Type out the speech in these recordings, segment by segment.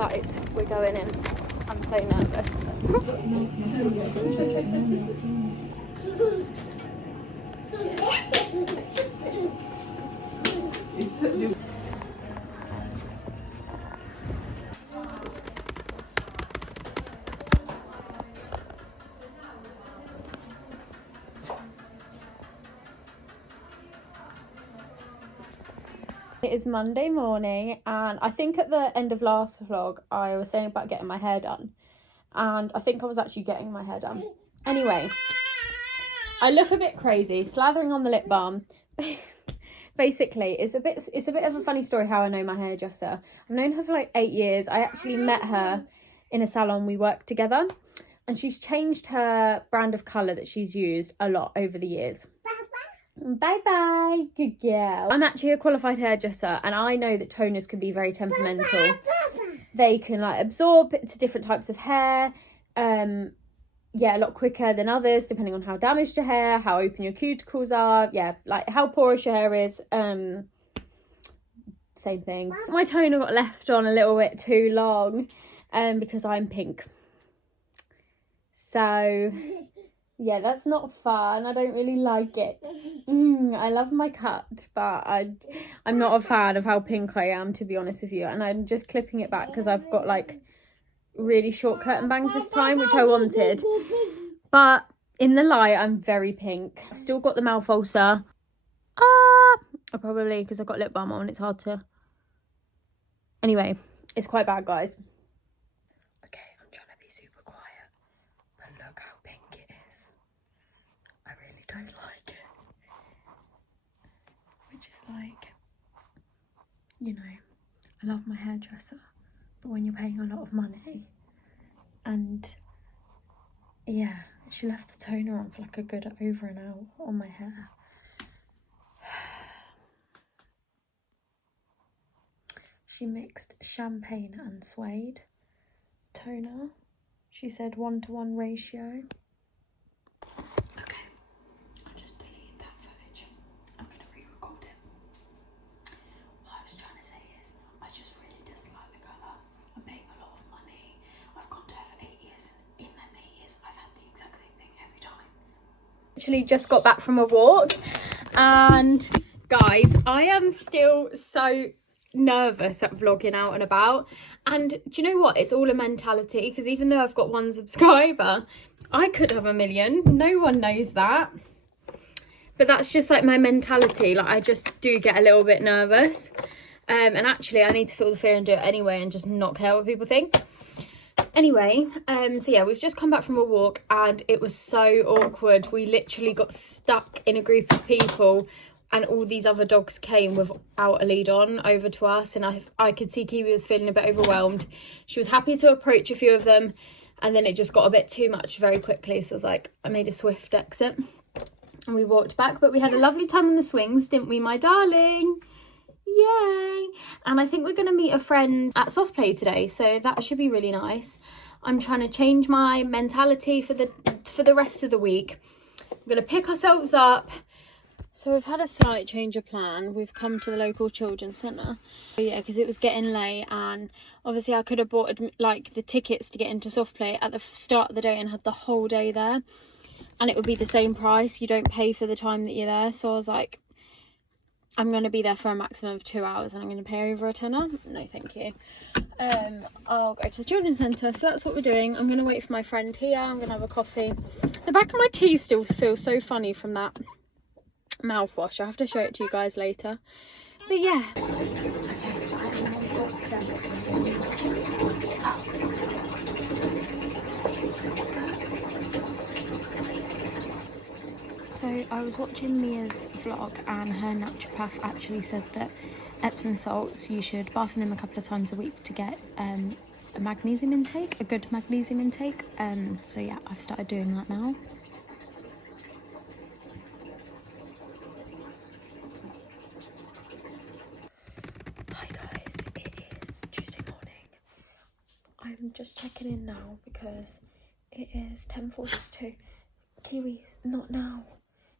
Guys, we're going in. I'm so nervous. It is Monday morning, and I think at the end of last vlog I was saying about getting my hair done, and I think I was actually getting my hair done. Anyway, I look a bit crazy, slathering on the lip balm. Basically, it's a bit of a funny story how I know my hairdresser. I've known her for like 8 years. I actually met her in a salon. We worked together, and she's changed her brand of colour that she's used a lot over the years. Bye bye, good girl. I'm actually a qualified hairdresser, and I know that toners can be very temperamental. They can like absorb to different types of hair, yeah, a lot quicker than others, depending on how damaged your hair, how open your cuticles are, yeah, like how porous your hair is. Same thing. My toner got left on a little bit too long, because I'm pink. So yeah, that's not fun. I don't really like it. I love my cut, but I'm not a fan of how pink I am, to be honest with you. And I'm just clipping it back because I've got like really short curtain bangs this time, which I wanted. But in the light, I'm very pink. I've still got the mouth ulcer. Probably because I've got lip balm on. It's hard to... Anyway, it's quite bad, guys. Okay, I'm trying to be super quiet, but look how pink it is. I really don't like it. Which is like, you know, I love my hairdresser, but when you're paying a lot of money, and yeah, she left the toner on for like a good over an hour on my hair. She mixed champagne and suede toner. She said 1-to-1 ratio. Okay, I'll just delete that footage. I'm going to re-record it. What I was trying to say is, I just really dislike the colour. I'm paying a lot of money. I've gone to her for 8 years, and in them 8 years, I've had the exact same thing every time. Actually, just got back from a walk, and guys, I am still so nervous at vlogging out and about. And do you know what, it's all a mentality, because even though I've got 1 subscriber, I could have 1 million. No one knows that, but that's just like my mentality. Like, I just do get a little bit nervous, and actually I need to feel the fear and do it anyway, and just not care what people think. Anyway, so yeah, we've just come back from a walk, and it was so awkward. We literally got stuck in a group of people, and all these other dogs came without a lead on over to us, and I could see Kiwi was feeling a bit overwhelmed. She was happy to approach a few of them, and then it just got a bit too much very quickly, so I was like, I made a swift exit and we walked back. But we had a lovely time on the swings, didn't we, my darling? Yay! And I think we're going to meet a friend at soft play today, so that should be really nice. I'm trying to change my mentality for the rest of the week. We're going to pick ourselves up. So we've had a slight change of plan. We've come to the local children's centre. Yeah, because it was getting late, and obviously I could have bought like the tickets to get into soft play at the start of the day and had the whole day there, and it would be the same price. You don't pay for the time that you're there. So I was like, I'm going to be there for a maximum of 2 hours, and I'm going to pay over a tenner. No, thank you. I'll go to the children's centre. So that's what we're doing. I'm going to wait for my friend here. I'm going to have a coffee. The back of my teeth still feels so funny from that mouthwash. I'll have to show it to you guys later. But yeah. So I was watching Mia's vlog, and her naturopath actually said that Epsom salts, you should bath in them a couple of times a week to get a magnesium intake, a good magnesium intake. So yeah, I've started doing that now. Hi guys, it is Tuesday morning. I'm just checking in now because it is 10:42. Kiwi, not now.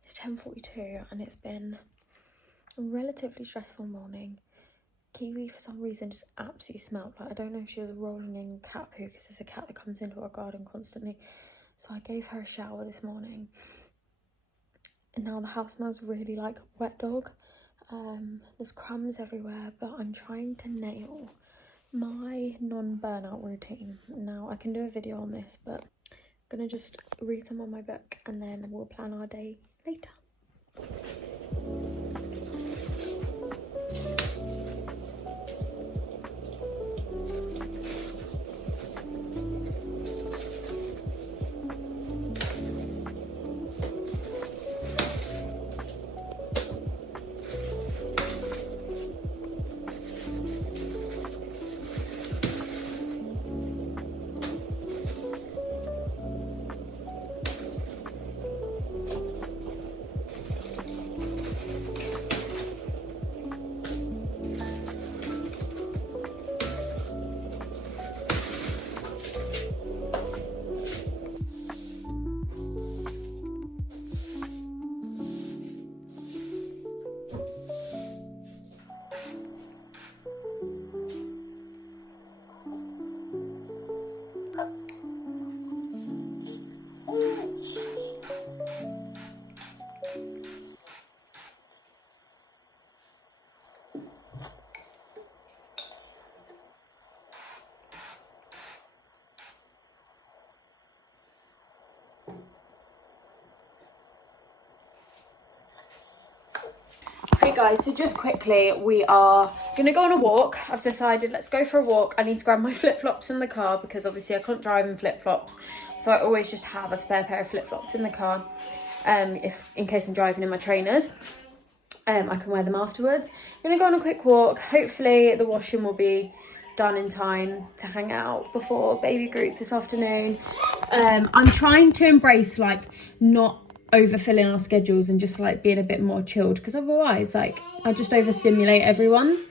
It's 10:42, and it's been a relatively stressful morning. Kiwi for some reason just absolutely smelled like, I don't know if she was rolling in cat poo, because there's a cat that comes into our garden constantly. So I gave her a shower this morning, and now the house smells really like wet dog. There's crumbs everywhere, but I'm trying to nail my non-burnout routine. Now I can do a video on this, but I'm gonna just read some of my book and then we'll plan our day later. Hey guys, so just quickly, we are gonna go on a walk. I've decided, let's go for a walk. I need to grab my flip-flops in the car because obviously I can't drive in flip-flops, so I always just have a spare pair of flip-flops in the car, if in case I'm driving in my trainers. I can wear them afterwards. I'm gonna go on a quick walk. Hopefully the washing will be done in time to hang out before baby group this afternoon. I'm trying to embrace like not overfilling our schedules and just like being a bit more chilled, because otherwise like I just overstimulate everyone.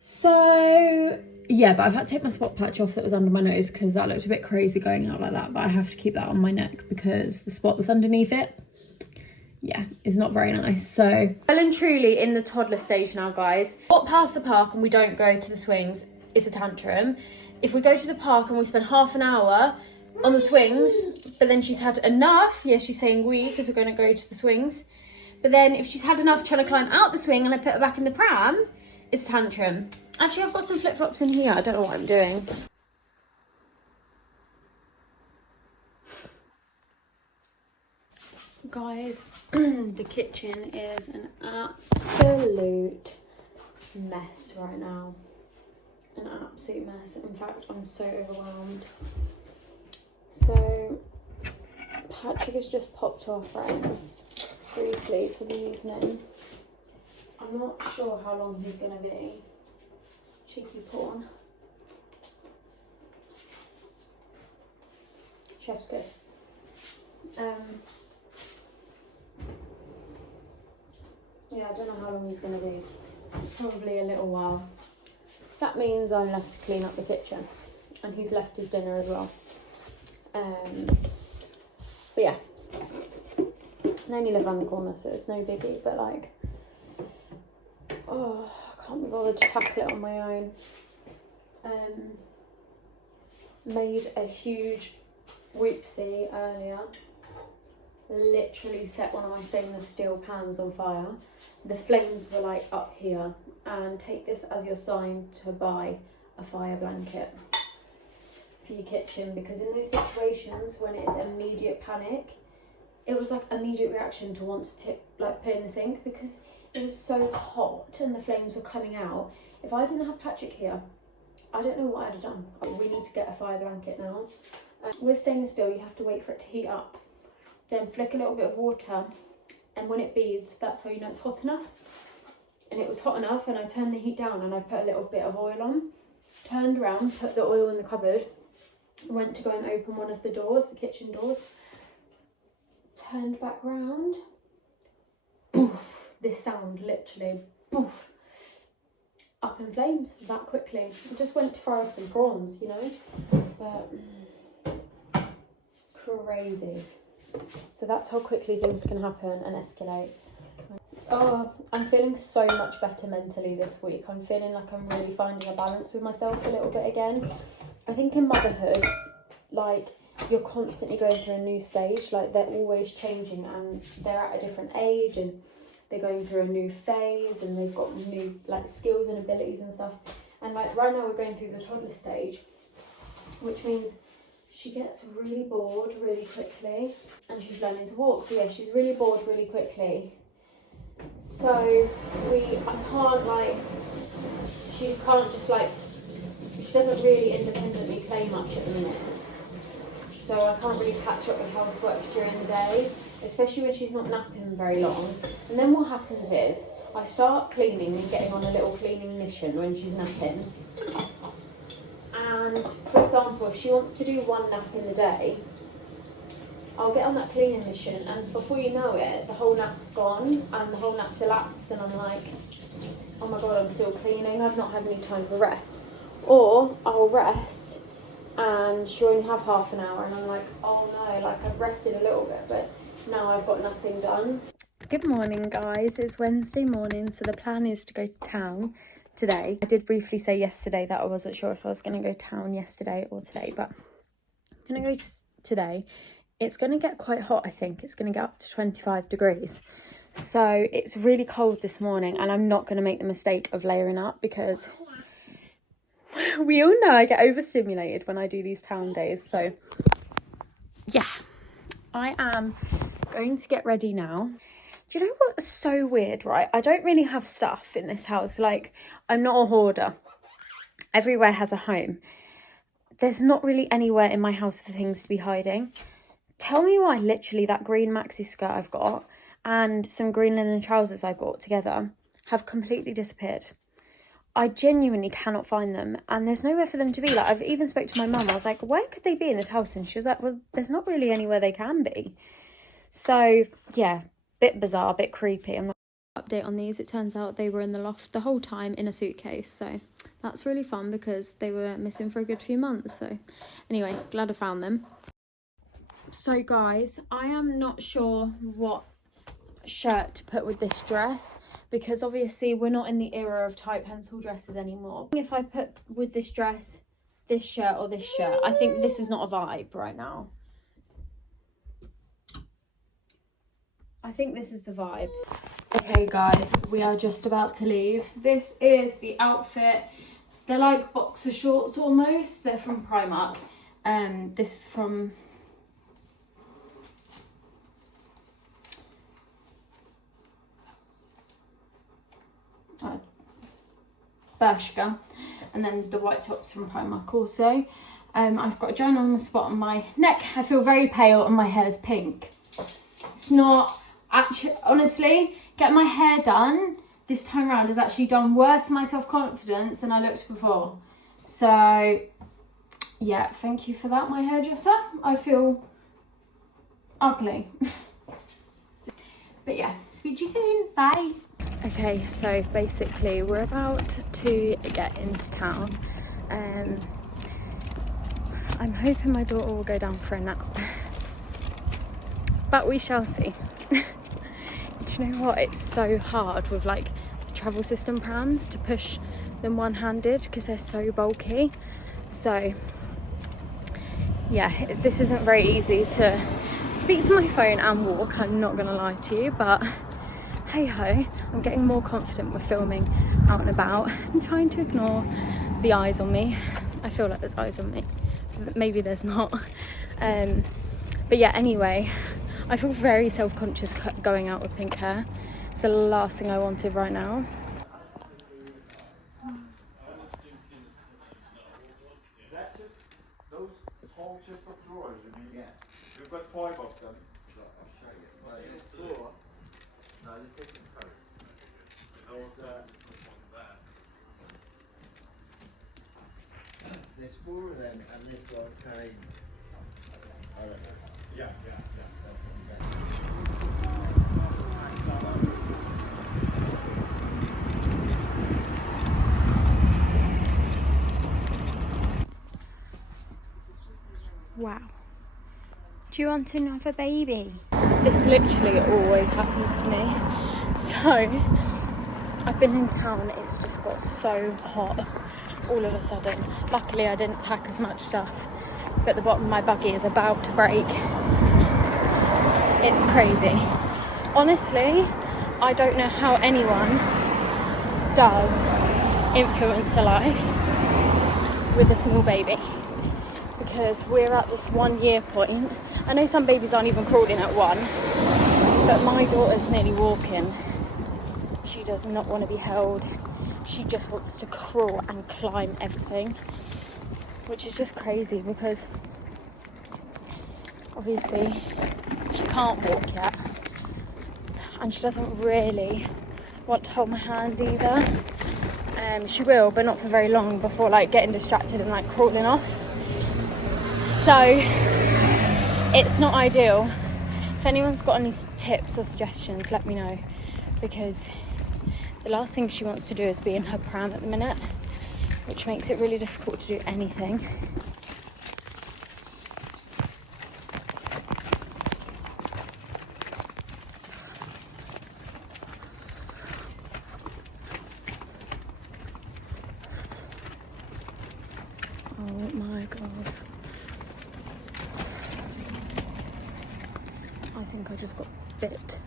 So yeah, but I've had to take my spot patch off that was under my nose because that looked a bit crazy going out like that, but I have to keep that on my neck because the spot that's underneath it, yeah, is not very nice. So well and truly in the toddler stage now, guys. Walk past the park and we don't go to the swings, it's a tantrum. If we go to the park and we spend half an hour on the swings, but then she's had enough, yeah, she's saying we because we're going to go to the swings, but then if she's had enough trying to climb out the swing and I put her back in the pram, it's a tantrum. Actually, I've got some flip-flops in here, I don't know what I'm doing. Guys, the kitchen is an absolute mess right now. An absolute mess. In fact, I'm so overwhelmed. So, Patrick has just popped to our friends briefly for the evening. I'm not sure how long he's going to be. Cheeky pawn. Chef's good. Yeah, I don't know how long he's going to be. Probably a little while. That means I'm left to clean up the kitchen. And he's left his dinner as well. But yeah. I only live around the corner, so it's no biggie. But like, oh, I can't be bothered to tackle it on my own. Made a huge whoopsie earlier. Literally set one of my stainless steel pans on fire. The flames were like up here, and take this as your sign to buy a fire blanket for your kitchen, because in those situations when it's immediate panic, it was like immediate reaction to want to put in the sink, because it was so hot and the flames were coming out. If I didn't have Patrick here, I don't know what I'd have done. We need to get a fire blanket now. With stainless steel, you have to wait for it to heat up. Then flick a little bit of water, and when it beads, that's how you know it's hot enough. And it was hot enough, and I turned the heat down and I put a little bit of oil on. Turned around, put the oil in the cupboard, went to go and open one of the doors, the kitchen doors. Turned back round. Poof! This sound, literally. Poof! Up in flames that quickly. I just went to fry off some prawns, you know. But crazy. So that's how quickly things can happen and escalate. Oh, I'm feeling so much better mentally this week. I'm feeling like I'm really finding a balance with myself a little bit again. I think in motherhood, like, you're constantly going through a new stage. Like, they're always changing and they're at a different age and they're going through a new phase and they've got new, like, skills and abilities and stuff. And, like, right now we're going through the toddler stage, which means she gets really bored really quickly and she's learning to walk. So, yeah, she's really bored really quickly. So I can't, like, she can't just, like, she doesn't really independently play much at the minute. So I can't really catch up with housework during the day, especially when she's not napping very long. And then what happens is I start cleaning and getting on a little cleaning mission when she's napping. And for example, if she wants to do one nap in the day, I'll get on that cleaning mission and before you know it, the whole nap's gone and the whole nap's elapsed and I'm like, oh my god, I'm still cleaning, I've not had any time for rest. Or I'll rest and she'll only have half an hour and I'm like, oh no, like I've rested a little bit but now I've got nothing done. Good morning guys, it's Wednesday morning, so the plan is to go to town today. I did briefly say yesterday that I wasn't sure if I was going to go to town yesterday or today, but I'm going to go today. It's going to get quite hot, I think. It's going to get up to 25 degrees. So it's really cold this morning and I'm not going to make the mistake of layering up because we all know I get overstimulated when I do these town days. So yeah, I am going to get ready now. Do you know what's so weird, right? I don't really have stuff in this house. Like, I'm not a hoarder. Everywhere has a home. There's not really anywhere in my house for things to be hiding. Tell me why literally that green maxi skirt I've got and some green linen trousers I bought together have completely disappeared. I genuinely cannot find them and there's nowhere for them to be. Like, I've even spoke to my mum. I was like, where could they be in this house? And she was like, well, there's not really anywhere they can be. So yeah, bit bizarre, bit creepy. I'm not update on these. It turns out they were in the loft the whole time in a suitcase. So that's really fun because they were missing for a good few months. So anyway, glad I found them. So guys, I am not sure what shirt to put with this dress because obviously we're not in the era of tight pencil dresses anymore. If I put with this dress, this shirt or this shirt, I think this is not a vibe right now. I think this is the vibe. Okay guys, we are just about to leave. This is the outfit. They're like boxer shorts almost. They're from Primark. This is from Bershka, and then the white tops from Primark also. I've got a ginormous spot on my neck. I feel very pale and my hair's pink. It's not actually, honestly, getting my hair done this time around has actually done worse to my self-confidence than I looked before. So yeah, thank you for that, my hairdresser. I feel ugly. But yeah, speak to you soon. Bye. Okay, so basically we're about to get into town. I'm hoping my daughter will go down for a nap, but we shall see. Do you know what? It's so hard with like the travel system prams to push them one-handed because they're so bulky. So yeah, this isn't very easy to speak to my phone and walk, I'm not gonna lie to you, but hey ho, I'm getting more confident with filming out and about. I'm trying to ignore the eyes on me. I feel like there's eyes on me, maybe there's not. But yeah, anyway, I feel very self-conscious going out with pink hair. It's the last thing I wanted right now. That's just those tall chest of drawers, you mean? Yeah. We've got 5 of them. So I'll show you. Well, there's 4. No, you're taking coat. There's 4 of them, and this one carrying, I don't know. Yeah. Wow. Do you want another baby? This literally always happens to me. So, I've been in town, it's just got so hot all of a sudden. Luckily I didn't pack as much stuff, but the bottom of my buggy is about to break. It's crazy. Honestly, I don't know how anyone does influencer life with a small baby, because we're at this 1 year point. I know some babies aren't even crawling at 1, but my daughter's nearly walking. She does not want to be held. She just wants to crawl and climb everything, which is just crazy because obviously she can't walk yet, and she doesn't really want to hold my hand either. She will, but not for very long before like getting distracted and like crawling off. So it's not ideal. If anyone's got any tips or suggestions, let me know, because the last thing she wants to do is be in her pram at the minute, which makes it really difficult to do anything. Oh my god. I think I just got bit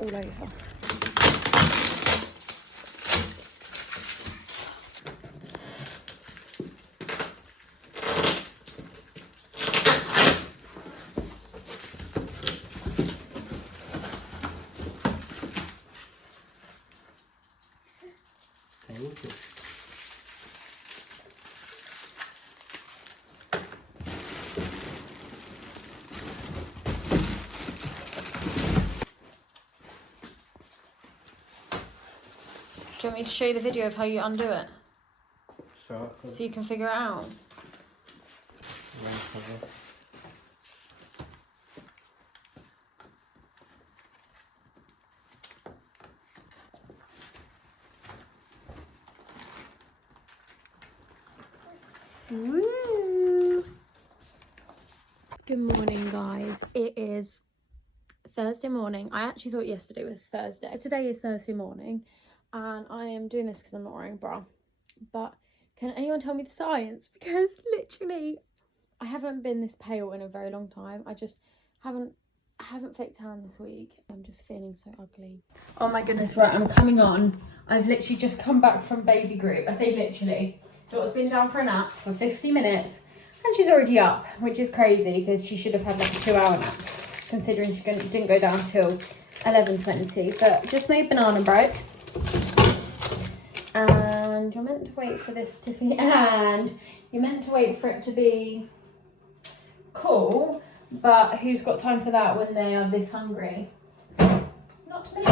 all over. Do you want me to show you the video of how you undo it? Sure. So you can figure it out? Woo! Good morning, guys. It is Thursday morning. I actually thought yesterday was Thursday. Today is Thursday morning, and I am doing this because I'm not wearing a bra. But can anyone tell me the science? Because literally, I haven't been this pale in a very long time. I just haven't faked tan this week. I'm just feeling so ugly. Oh my goodness, right, I'm coming on. I've literally just come back from baby group. I say literally. Daughter's been down for a nap for 50 minutes and she's already up, which is crazy because she should have had like a 2-hour nap, considering she didn't go down till 11:20. But just made banana bread. And you're meant to wait for this to be, and you're meant to wait for it to be cool, but who's got time for that when they are this hungry? Not me.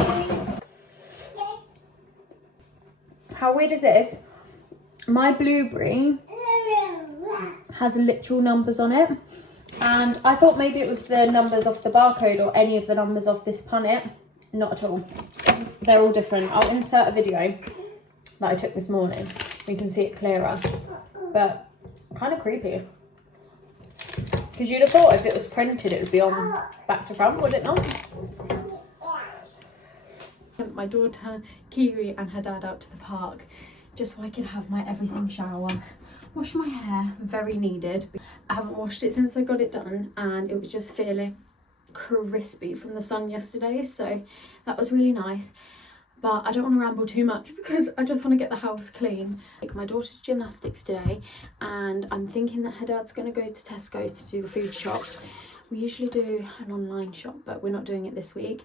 How weird is this? My blueberry has literal numbers on it, and I thought maybe it was the numbers off the barcode or any of the numbers off this punnet. Not at all. They're all different. I'll insert a video that I took this morning. We can see it clearer, but kind of creepy. Because you'd have thought if it was printed, it would be on back to front, would it not? My daughter Kiwi and her dad out to the park just so I could have my everything shower. Wash my hair, very needed. I haven't washed it since I got it done, and it was just feeling crispy from the sun yesterday, so that was really nice. But I don't want to ramble too much because I just want to get the house clean. Like, my daughter's gymnastics today, and I'm thinking that her dad's going to go to Tesco to do the food shop. We usually do an online shop, but we're not doing it this week.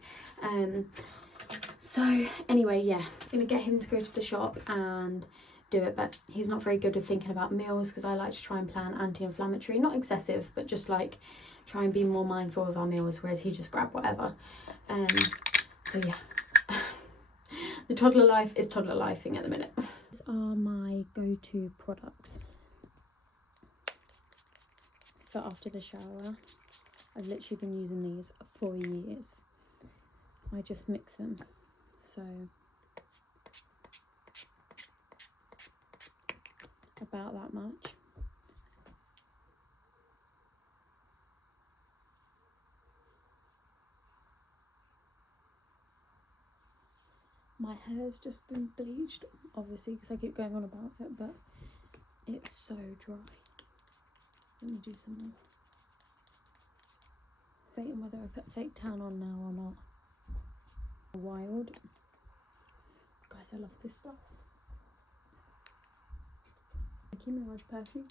So anyway, yeah, gonna get him to go to the shop and do it, but he's not very good at thinking about meals because I like to try and plan anti-inflammatory, not excessive, but just like try and be more mindful of our meals, whereas he just grab whatever. So yeah. The toddler life is toddler lifing at the minute. These are my go-to products for after the shower. I've literally been using these for years. I just mix them. So about that much. My hair's just been bleached, obviously, because I keep going on about it, but it's so dry. Let me do some more. Debating whether I put fake tan on now or not. Wild. Guys, I love this stuff. Nicki Minaj perfume.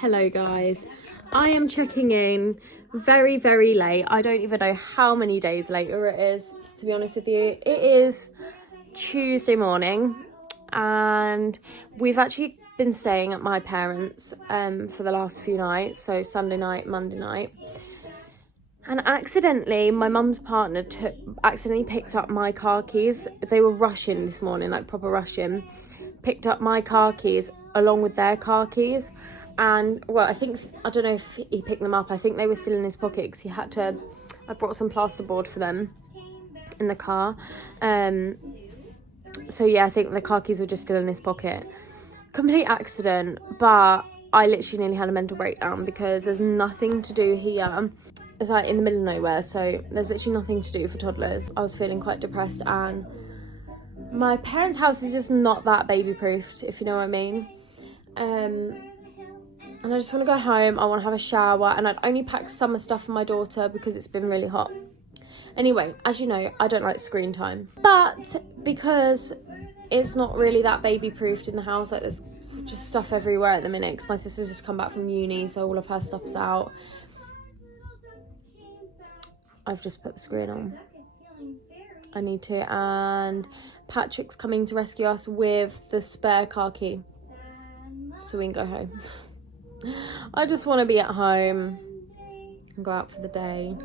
Hello guys, I am checking in very late. I don't even know how many days later it is, to be honest with you. It is Tuesday morning and we've actually been staying at my parents' for the last few nights, so Sunday night, Monday night. And accidentally, my mum's partner accidentally picked up my car keys. They were rushing this morning, like proper rushing. Picked up my car keys along with their car keys. And, well, I don't know if he picked them up. I think they were still in his pocket because he had to, I brought some plasterboard for them in the car. So, yeah, I think the car keys were just still in his pocket. Complete accident, but I literally nearly had a mental breakdown because there's nothing to do here. It's like in the middle of nowhere, so there's literally nothing to do for toddlers. I was feeling quite depressed and my parents' house is just not that baby-proofed, if you know what I mean. And I just want to go home, I want to have a shower, and I'd only packed summer stuff for my daughter because it's been really hot. Anyway, as you know, I don't like screen time. But because it's not really that baby-proofed in the house, like there's just stuff everywhere at the minute, because my sister's just come back from uni, so all of her stuff's out. I've just put the screen on. I need to, and Patrick's coming to rescue us with the spare car key so we can go home. I just want to be at home and go out for the day.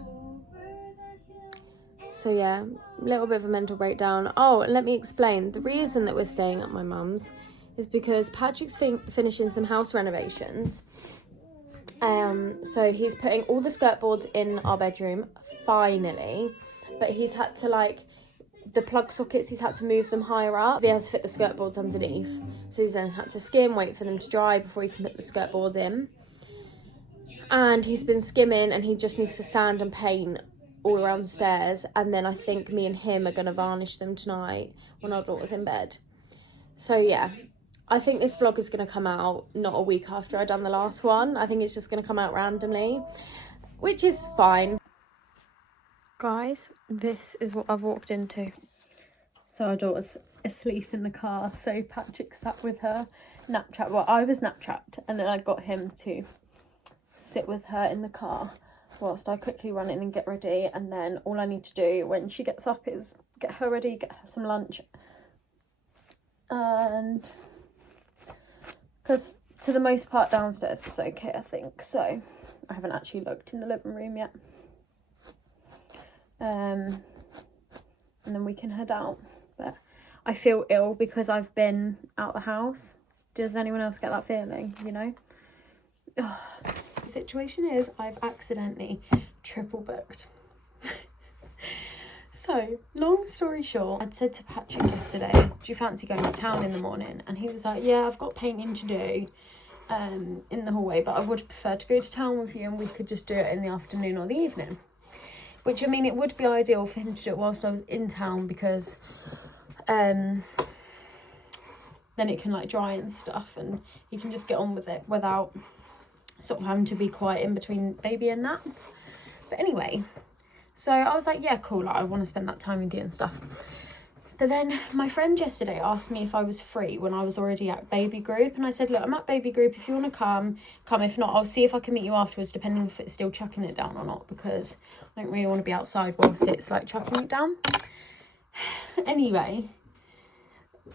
So yeah, a little bit of a mental breakdown. Oh, let me explain. The reason that we're staying at my mum's is because Patrick's finishing some house renovations. So he's putting all the skirt boards in our bedroom, finally. But he's had to, like, the plug sockets, he's had to move them higher up to be able to fit the skirt boards underneath. So he's then had to skim, wait for them to dry before he can put the skirt boards in. And he's been skimming and he just needs to sand and paint all around the stairs. And then I think me and him are going to varnish them tonight when our daughter's in bed. So yeah, I think this vlog is going to come out not a week after I've done the last one. I think it's just going to come out randomly, which is fine. Guys, this is what I've walked into. So our daughter's asleep in the car, so Patrick sat with her, nap-trapped. Well, I was nap-trapped, and then I got him to sit with her in the car whilst I quickly run in and get ready, and then all I need to do when she gets up is get her ready, get her some lunch, and because to the most part downstairs is okay, I think, so I haven't actually looked in the living room yet. And then we can head out. But I feel ill because I've been out the house. Does anyone else get that feeling, you know? Oh. The situation is I've accidentally triple booked. So, long story short, I'd said to Patrick yesterday, do you fancy going to town in the morning? And he was like, yeah, I've got painting to do in the hallway, but I would prefer to go to town with you and we could just do it in the afternoon or the evening. Which, I mean, it would be ideal for him to do it whilst I was in town because then it can like dry and stuff, and he can just get on with it without sort of having to be quiet in between baby and naps. But anyway, so I was like, yeah, cool, like, I want to spend that time with you and stuff. But then my friend yesterday asked me if I was free when I was already at baby group, and I said, look, I'm at baby group, if you want to come. If not, I'll see if I can meet you afterwards, depending if it's still chucking it down or not, because I don't really want to be outside whilst it's like chucking it down. Anyway,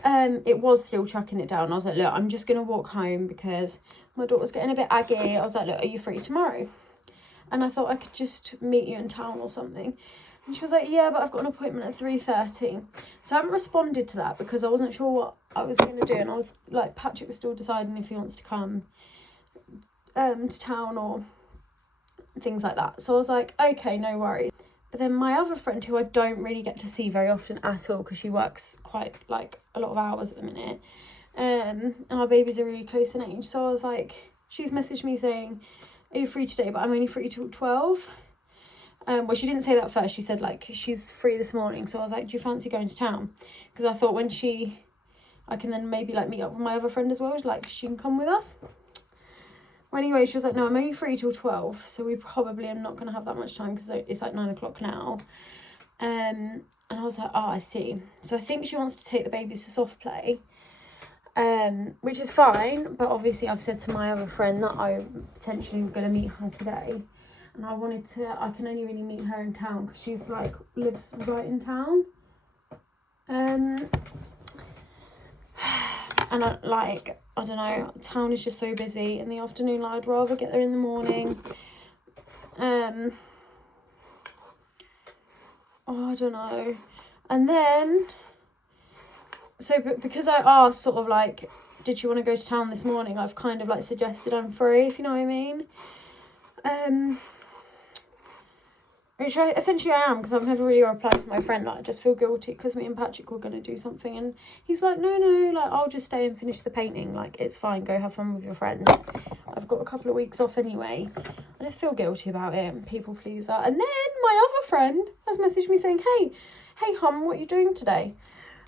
it was still chucking it down. I was like, look, I'm just gonna walk home because my daughter's getting a bit aggy. I was like, look, are you free tomorrow? And I thought I could just meet you in town or something. And she was like, yeah, but I've got an appointment at 3:30. So I haven't responded to that because I wasn't sure what I was going to do. And I was like, Patrick was still deciding if he wants to come to town or things like that. So I was like, okay, no worries. But then my other friend, who I don't really get to see very often at all because she works quite like a lot of hours at the minute, and our babies are really close in age. So I was like, she's messaged me saying, are you free today? But I'm only free till 12. Well, she didn't say that first. She said like she's free this morning. So I was like, do you fancy going to town? Because I thought I can then maybe like meet up with my other friend as well. Like she can come with us. Well, anyway, she was like, no, I'm only free till 12. So we probably am not going to have that much time because it's like 9 o'clock now. And I was like, oh, I see. So I think she wants to take the babies to soft play, which is fine. But obviously I've said to my other friend that I'm potentially going to meet her today. And I can only really meet her in town because she's like, lives right in town. And I don't know, town is just so busy in the afternoon. Like, I'd rather get there in the morning. I don't know. And then, because I asked sort of like, did you want to go to town this morning? I've kind of like suggested I'm free, if you know what I mean. Which essentially I am, because I've never really replied to my friend. Like, I just feel guilty because me and Patrick were going to do something, and he's like, no, like, I'll just stay and finish the painting. Like, it's fine, go have fun with your friends. I've got a couple of weeks off anyway. I just feel guilty about it, people pleaser. And then my other friend has messaged me saying, hey hon, what are you doing today?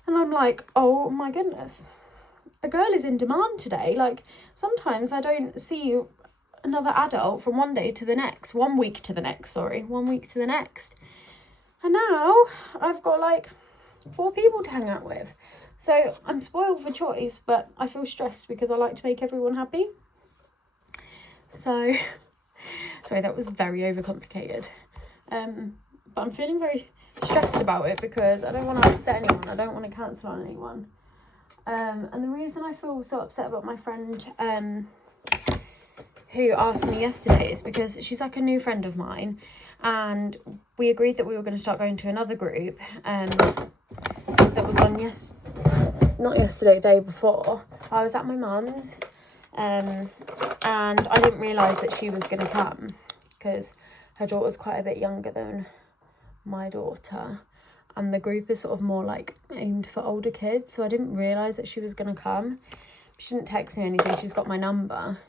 And I'm like, oh my goodness, a girl is in demand today. Like, sometimes I don't see another adult from one week to the next. And now I've got like 4 people to hang out with. So I'm spoiled for choice, but I feel stressed because I like to make everyone happy. So, sorry, that was very overcomplicated. But I'm feeling very stressed about it because I don't want to upset anyone. I don't want to cancel on anyone. And the reason I feel so upset about my friend, who asked me yesterday, is because she's like a new friend of mine, and we agreed that we were going to start going to another group that was on not yesterday, day before. I was at my mum's, and I didn't realise that she was going to come because her daughter's quite a bit younger than my daughter, and the group is sort of more like aimed for older kids, so I didn't realise that she was going to come. She didn't text me or anything, she's got my number.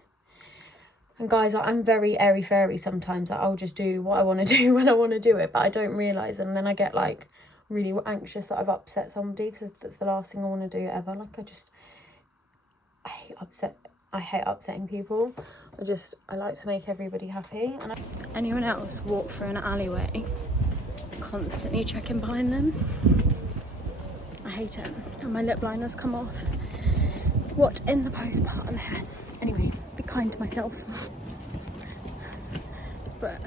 And guys, like, I'm very airy-fairy sometimes. Like, I'll just do what I want to do when I want to do it, but I don't realise, and then I get like really anxious that I've upset somebody, because that's the last thing I want to do ever. Like, I hate upsetting people. I like to make everybody happy. And anyone else walk through an alleyway, constantly checking behind them? I hate it. And my lip liner's come off. What in the postpartum hair? Anyway, be kind to myself. But